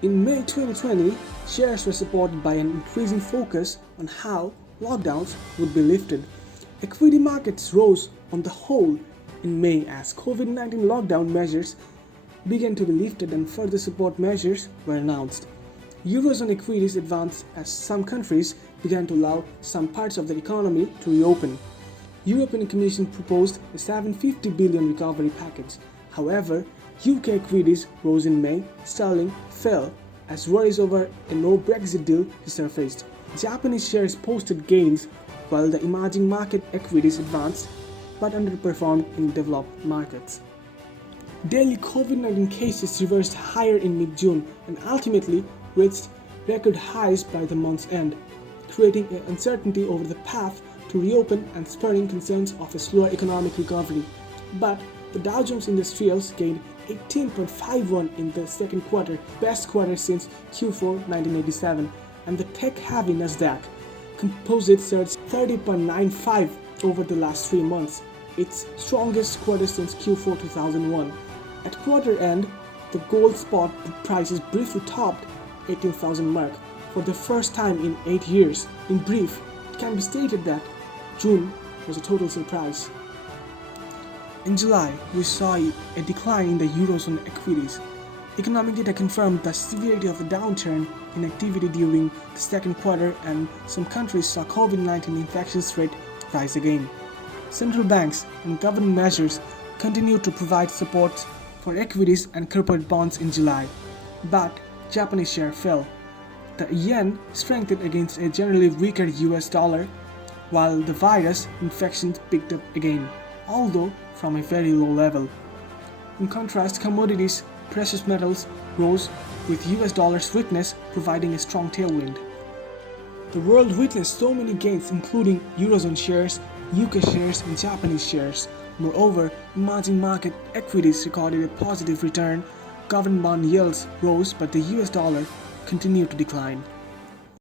In May 2020, shares were supported by an increasing focus on how lockdowns would be lifted. Equity markets rose on the whole in May as COVID-19 lockdown measures began to be lifted and further support measures were announced. Eurozone equities advanced as some countries began to allow some parts of the economy to reopen. European Commission proposed a 750 billion recovery package. However, UK equities rose in May, sterling fell as worries over a no-Brexit deal resurfaced. Japanese shares posted gains while the emerging market equities advanced but underperformed in developed markets. Daily COVID-19 cases reversed higher in mid-June and ultimately reached record highs by the month's end, creating an uncertainty over the path to reopen and spurring concerns of a slower economic recovery. But the Dow Jones Industrials gained 18.51 in the second quarter, best quarter since Q4 1987, and the tech-heavy Nasdaq Composite surged 30.95 over the last 3 months, its strongest quarter since Q4 2001. At quarter end, the gold spot prices briefly topped 18,000 mark for the first time in 8 years. In brief, it can be stated that June was a total surprise. In July, we saw a decline in the Eurozone equities. Economic data confirmed the severity of the downturn in activity during the second quarter, and some countries saw COVID-19 infections rate rise again. Central banks and government measures continued to provide support for equities and corporate bonds in July, but Japanese share fell. The yen strengthened against a generally weaker US dollar, while the virus infections picked up again, although from a very low level. In contrast, commodities, precious metals rose, with US dollar's weakness providing a strong tailwind. The world witnessed so many gains, including Eurozone shares, UK shares, and Japanese shares. Moreover, emerging market equities recorded a positive return. Government bond yields rose, but the US dollar continued to decline.